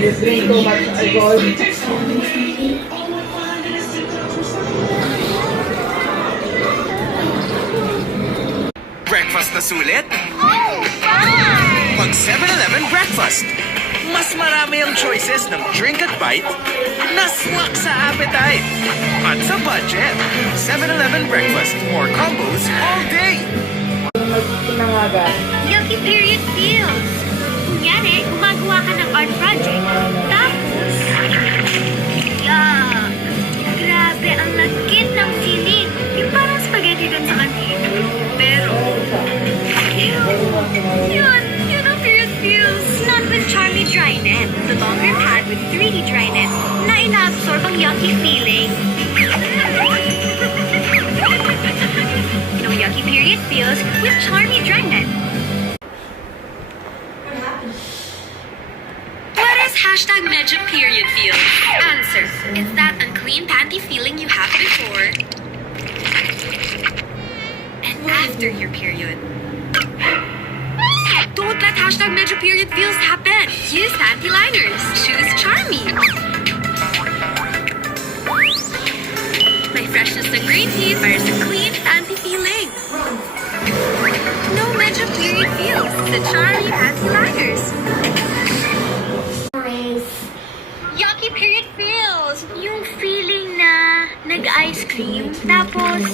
You drink too much alcohol. Breakfast na sulit? Oh, fun! Mag 7-Eleven Breakfast. Mas marami ang choices ng drink at bite na swak sa appetite. At sa budget, 7-Eleven Breakfast. More combos all day. Pinangaga. Yucky period feels. Kunyari, gumagawa ka ng art project. Tapos, yuck. Grabe, ang lagkit ng feeling. Yung parang spaghetti dun sa kantin. Pero, yun ang period feels. Not with Charmy Drynet. The longer pad with 3D Drynet na inaabsorb ang yucky feeling. No yucky period feels with Charmy Drynet. What is hashtag medyo period feels? Answer. It's that unclean panty feeling you had before and after your period. Don't let hashtag medyo period feels happen. Use panty liners. Choose Charmy. May freshness ng green tea para sa clean panty feeling. No medyo period feels. The Charmy panty liners. Yucky period feels. Yung feeling na nag-ice cream. Tapos,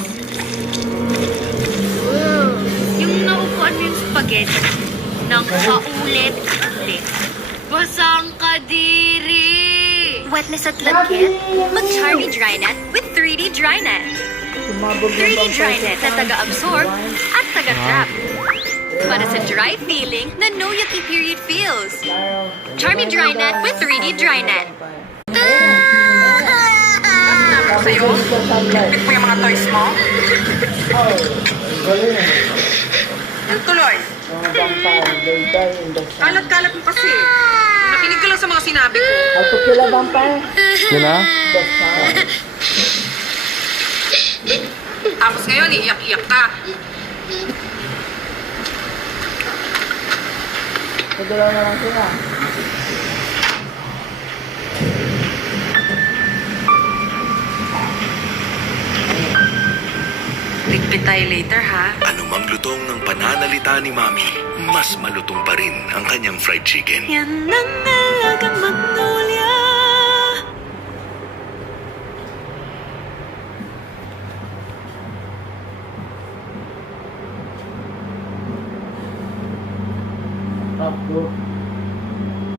yung naupuan mo yung spaghetti ng paulit-ulit. Basang kadiri! Wetness at lagkit? Mag-Charmy Drynet with 3D Drynet. 3D Drynet na taga-absorb at taga-trap. Para sa dry feeling na no yucky period feels. Charmy Drynet with 3D Drynet. Sa'yo? Pick mo yung mga toys mo? Ang tuloy. Kalat-kalat mo kasi. Nakinig ka lang sa mga sinabi ko. Ako kila vampire. Yun na? Tapos ngayon, iiyak-iyak ka. Padala na lang sila. Ligpit tayo later, ha? Anumang lutong ng pananalita ni Mami, mas malutong pa rin ang kanyang fried chicken. Yan ang alagang magnolia.